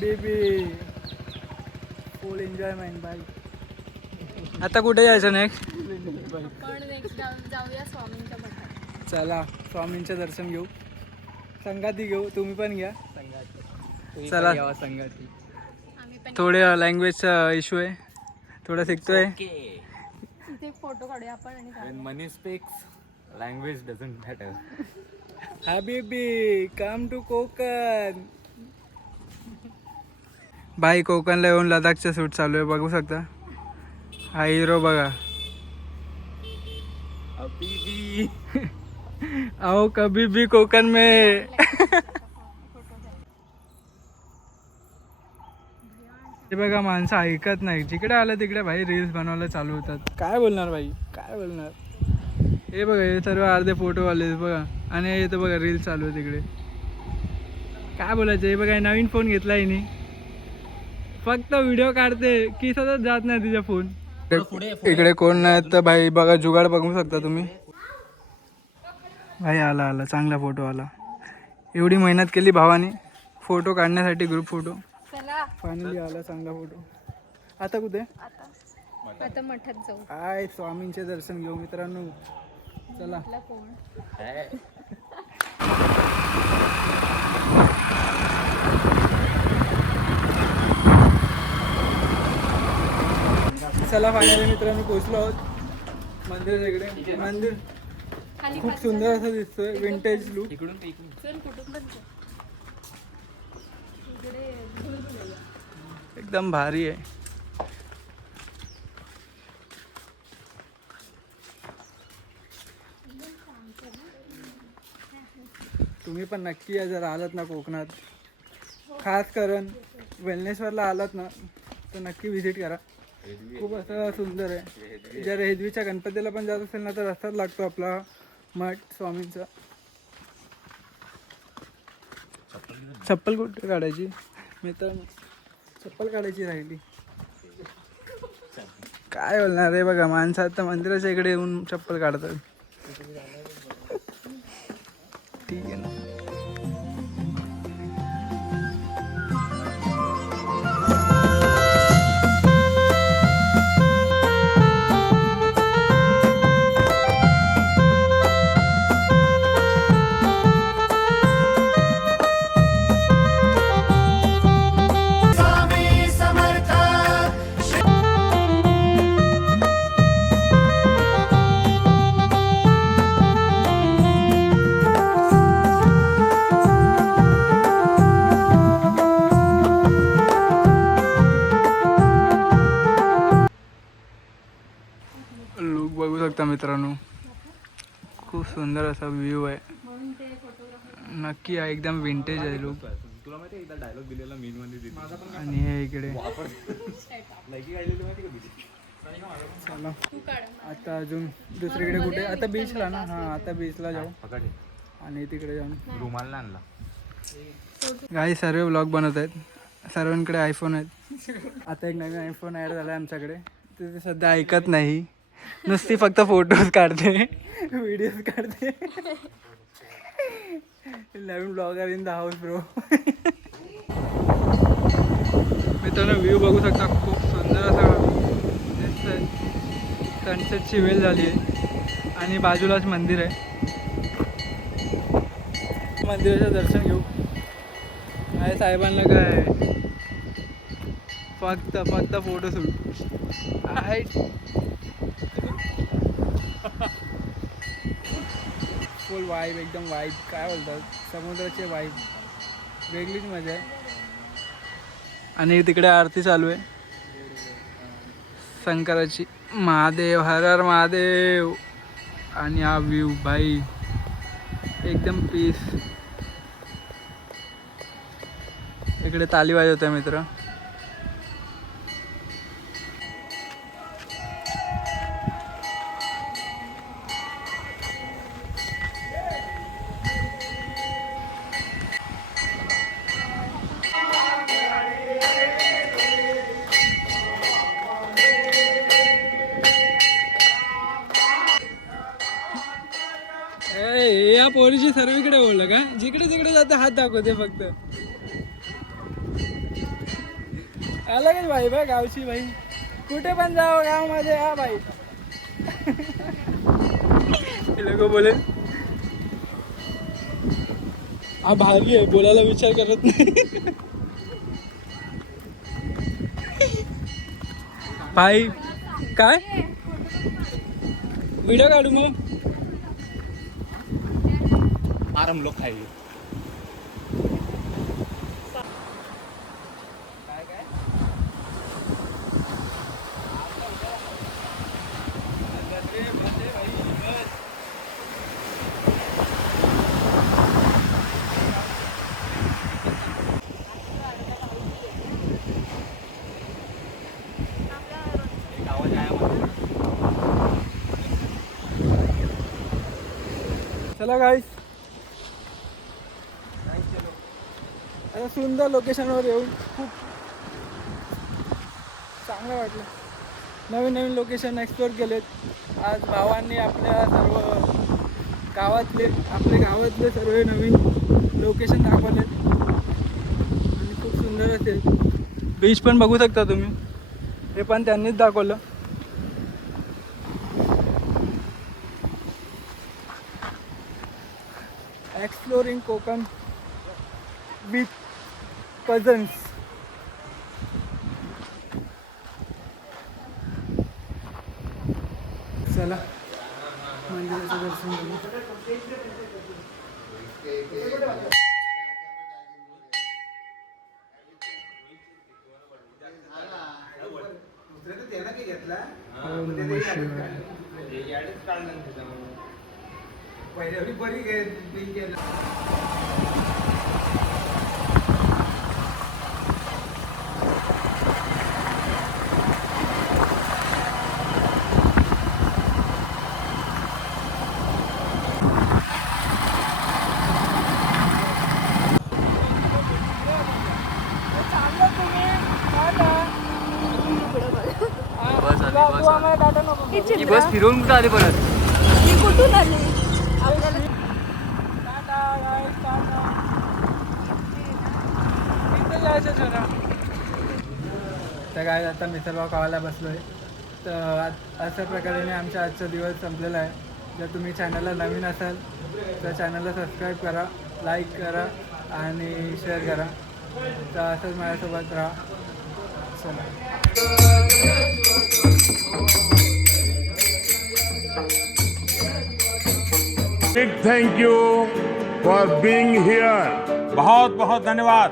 Baby फुल enjoyment बाई. आता कुठे जायचं नेक्स्ट? जाऊया स्वामींच्या मठात. चला स्वामींचं दर्शन घेऊ, संगाती घेऊ, तुम्ही पण घ्या. चला संगाती. थोडे लँग्वेजचा इश्यू आहे, थोडं शिकतोय. इथे फोटो काढूया आपण आणि When money speaks, language doesn't matter. हबीबी कम टू कोकण. बाई कोकणला येऊन लडाखचं शूट चालू आहे, बघू शकता. हा हिरो बघा. हबीबी. आओ कभी भी कोकण में. हे बघा माणसं ऐकत नाही, जिकडे आलं तिकडे भाई रील्स बनवायला चालू होतात. काय बोलणार भाई, काय बोलणार. हे बघा हे सर्व अर्धे फोटोवाले बघा, आणि हे तर बघा रील्स चालू आहे तिकडे. काय बोलायचं. हे बघा नवीन फोन घेतला हिने, फक्त व्हिडिओ काढते की सतत जात नाही तिचा फोन. इकडे कोण नाही तर भाई बघा जुगाड बघू शकता तुम्ही. भाई आला आला चांगला फोटो आला. एवढी मेहनत केली भावाने फोटो काढण्यासाठी, ग्रुप फोटो. फायनली आला चांगला फोटो. आता कुठे? आता मठात जाऊ. काय स्वामींचे दर्शन घेऊ मित्रांनो. चला. चला फायनली मित्रांनो पोहोचलो आहोत मंदिराच्या इकडे. मंदिर खूप सुंदर असं दिसतोय, विंटेज लुक. एकदम भारी आहे. तुम्ही पण नक्की या जर आलात ना कोकणात, खास करून वेलनेश्वरला आलात ना तर नक्की व्हिजिट करा. खूप असं सुंदर आहे. जर हेदवीच्या गणपतीला पण जात असेल ना तर रस्ताच लागतो आपला मठ स्वामींचा. चप्पल कुठे काढायची मित्रांनो, चप्पल काढायची राहिली. काय बोलणार रे. बघा माणसं आता मंदिराच्या इकडे येऊन चप्पल काढतात. ठीक आहे ना. लुक बघू शकता मित्रांनो, खूप सुंदर असा व्ह्यू आहे. नक्की आहे, एकदम विंटेज आहे लुक. तुला माहिती आहे एकदा डायलॉग दिलेला मीन मध्ये. आणि हे इकडे चला आता अजून दुसरीकडे कुठे. आता बीचला ना. हां आता बीचला जाऊ आणि तिकडे जाऊन रुमाल आणला. काही सर्व व्लॉग बनवत आहेत, सर्वांकडे आयफोन आहेत. आता एक नवीन आयफोन ॲड झाला आहे आमच्याकडे, ते सध्या ऐकत नाही, नुसती फक्त फोटोज काढते, व्हिडिओज काढते. नवीन blogger in the house bro. मित्रांनो व्ह्यू बघू शकता, खूप सुंदर असं दिसतंय. सनसेटची वेळ झाली आहे आणि बाजूलाच मंदिर आहे. मंदिराचं दर्शन घेऊ. काय साहेबांना काय फक्त फोटो शूट. फुल वाईब, एकदम वाईब. काय बोलतात, समुद्राचे वाईब, वेगळीच मजा आहे. आणि तिकडे आरती चालू आहे शंकराची. महादेव, हर हर महादेव. आणि हा व्ह्यू भाई एकदम पीस. इकडे ताली वाजवत आहे मित्र. या पोरीची सर्वीकडे बोललं का, जिकडे तिकडे जाते हात दाखवते फक्त. अलगच भाई बा गावची भाई. कुठे पण जावं गावामध्ये हा भाई. हे लोक बोले हा भारी आहे, बोलायला विचार करत नाही. भाई काय व्हिडिओ काढू मग. आराम लोक खायले. चला गाईस, आता सुंदर लोकेशनवर येऊन खूप चांगलं वाटलं. नवीन नवीन लोकेशन एक्सप्लोर केलेत. आज भावांनी आपल्या सर्व गावातले सर्व नवीन लोकेशन दाखवलेत आणि खूप सुंदर असेल. बीच पण बघू शकता तुम्ही, हे पण त्यांनीच दाखवलं. Exploring Konkan with cousins. चला मंदिराचं दर्शन घेऊ. ओम नमः शिवाय. ही बस फिरवून कुठं आली परत. कुठून आली आपल्याला? तर काय आता मिसळपाव खावायला बसलो आहे. तर अशा प्रकारे आमचा आजचा दिवस संपलेला आहे. जर तुम्ही चॅनलला नवीन असाल तर चॅनलला सबस्क्राईब करा, लाईक करा आणि शेअर करा. तर असंच माझ्यासोबत राहा. चला. Big thank you for being here. बहुत बहुत धन्यवाद.